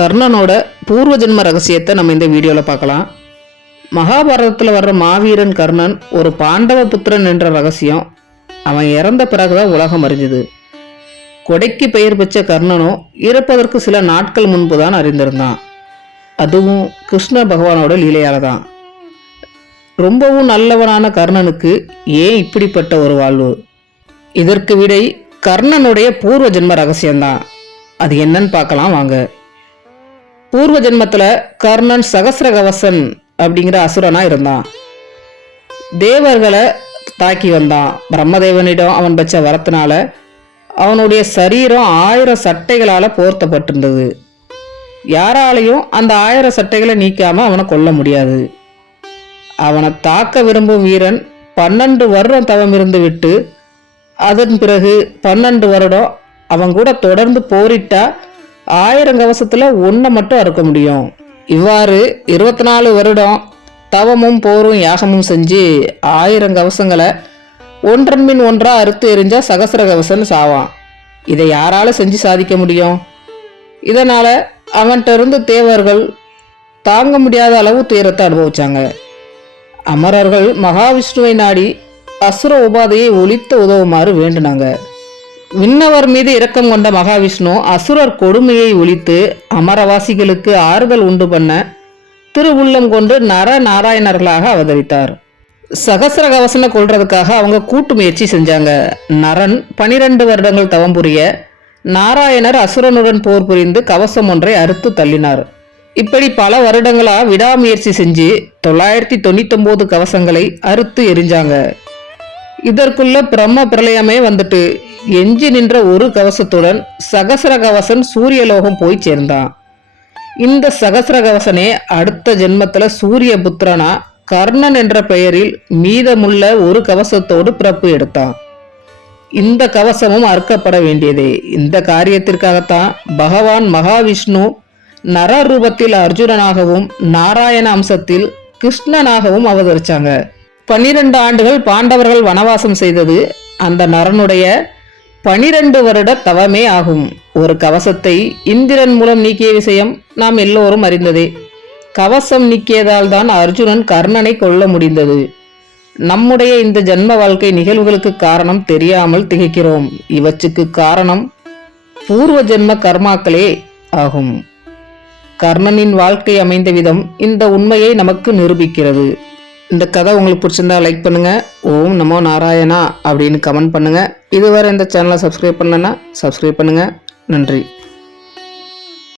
கர்ணனோட பூர்வ ஜென்ம ரகசியத்தை நம்ம இந்த வீடியோவில் பார்க்கலாம். மகாபாரதத்தில் வர்ற மாவீரன் கர்ணன் ஒரு பாண்டவ புத்திரன் என்ற ரகசியம் அவன் இறந்த பிறகுதான் உலகம் அறிஞ்சது. கொடைக்கு பெயர் பெற்ற கர்ணனோ இறப்பதற்கு சில நாட்கள் முன்பு தான் அறிந்திருந்தான். அதுவும் கிருஷ்ண பகவானோட லீலையால தான். ரொம்பவும் நல்லவனான கர்ணனுக்கு ஏன் இப்படிப்பட்ட ஒரு வாழ்வு? இதற்கு விடை கர்ணனுடைய பூர்வ ஜென்ம ரகசியம்தான். அது என்னன்னு பார்க்கலாம் வாங்க. பூர்வ ஜென்மத்துல கர்ணன் சகசிரகவசன் அப்படிங்கிற அசுரனா இருந்தான். தேவர்களை தாக்கி வந்தான். பிரம்மதேவனிடம் அவன் பெற்ற வரத்தினால அவனுடைய சரீரம் 1000 சட்டைகளால போர்த்தப்பட்டிருந்தது. யாராலையும் அந்த 1000 சட்டைகளை நீக்காம அவனை கொல்ல முடியாது. அவனை தாக்க விரும்பும் வீரன் 12 வருடம் தவம் இருந்து விட்டு அதன் பிறகு 12 வருடம் அவன் கூட தொடர்ந்து போரிட்டா 1000 கவசத்துல 1 மட்டும் அறுக்க முடியும். இவ்வாறு 24 வருடம் தவமும் போரும் யாகமும் செஞ்சு 1000 கவசங்களை ஒன்றன் பின் ஒன்றா அறுத்து எரிஞ்சா சகசிர கவசன் சாவான். இதை யாரால செஞ்சு சாதிக்க முடியும்? இதனால அவன்கிட்ட இருந்து தேவர்கள் தாங்க முடியாத அளவு துயரத்தை அனுபவிச்சாங்க. அமரர்கள் மகாவிஷ்ணுவை நாடி அசுர உபாதையை ஒழித்து உதவுமாறு வேண்டினாங்க. விண்ணவர் மீது இரக்கம் கொண்ட மகாவிஷ்ணு அசுரர் கொடுமையை ஒழித்து அமரவாசிகளுக்கு ஆறுதல் உண்டு பண்ண திருவுள்ளம் கொண்டு நர நாராயணர்களாக அவதரித்தார். சகசிர கவசனை கொள்றதுக்காக அவங்க கூட்டு முயற்சி செஞ்சாங்க. நரன் 12 வருடங்கள் தவம் புரிய நாராயணர் அசுரனுடன் போர் புரிந்து கவசம் ஒன்றை அறுத்து தள்ளினார். இப்படி பல வருடங்களா விடாமுயற்சி செஞ்சு 999 கவசங்களை அறுத்து எரிஞ்சாங்க. இதற்குள்ள பிரம்ம பிரளயமே வந்துட்டு எஞ்சி நின்ற ஒரு கவசத்துடன் சகசிர கவசன் சூரியலோகம் போய் சேர்ந்தான். இந்த சகசிர கவசனே அடுத்த ஜென்மத்துல சூரிய புத்திரனா கர்ணன் என்ற பெயரில் மீதமுள்ள ஒரு கவசத்தோடு பிறப்பு எடுத்தான். இந்த கவசமும் அறுக்கப்பட வேண்டியதே. இந்த காரியத்திற்காகத்தான் பகவான் மகாவிஷ்ணு நர ரூபத்தில் அர்ஜுனனாகவும் நாராயண அம்சத்தில் கிருஷ்ணனாகவும் அவதரிச்சாங்க. 12 ஆண்டுகள் பாண்டவர்கள் வனவாசம் செய்தது அந்த நரனுடைய 12 வருட தவமே ஆகும். ஒரு கவசத்தை இந்திரன் மூலம் நீக்கிய விஷயம் நாம் எல்லோரும் அறிந்ததே. கவசம் நீக்கியதால் தான் அர்ஜுனன் கர்ணனை கொல்ல முடிந்தது. நம்முடைய இந்த ஜென்ம வாழ்க்கை நிகழ்வுகளுக்கு காரணம் தெரியாமல் திகைக்கிறோம். இவற்றுக்கு காரணம் பூர்வ ஜென்ம கர்மாக்களே ஆகும். கர்ணனின் வாழ்க்கை அமைந்த விதம் இந்த உண்மையை நமக்கு நிரூபிக்கிறது. இந்த கதை உங்களுக்கு பிடிச்சிருந்தா லைக் பண்ணுங்க. ஓம் நமோ நாராயணா அப்படின்னு கமெண்ட் பண்ணுங்க. இதுவரை இந்த சேனலை சப்ஸ்கிரைப் பண்ணலன்னா சப்ஸ்கிரைப் பண்ணுங்க. நன்றி.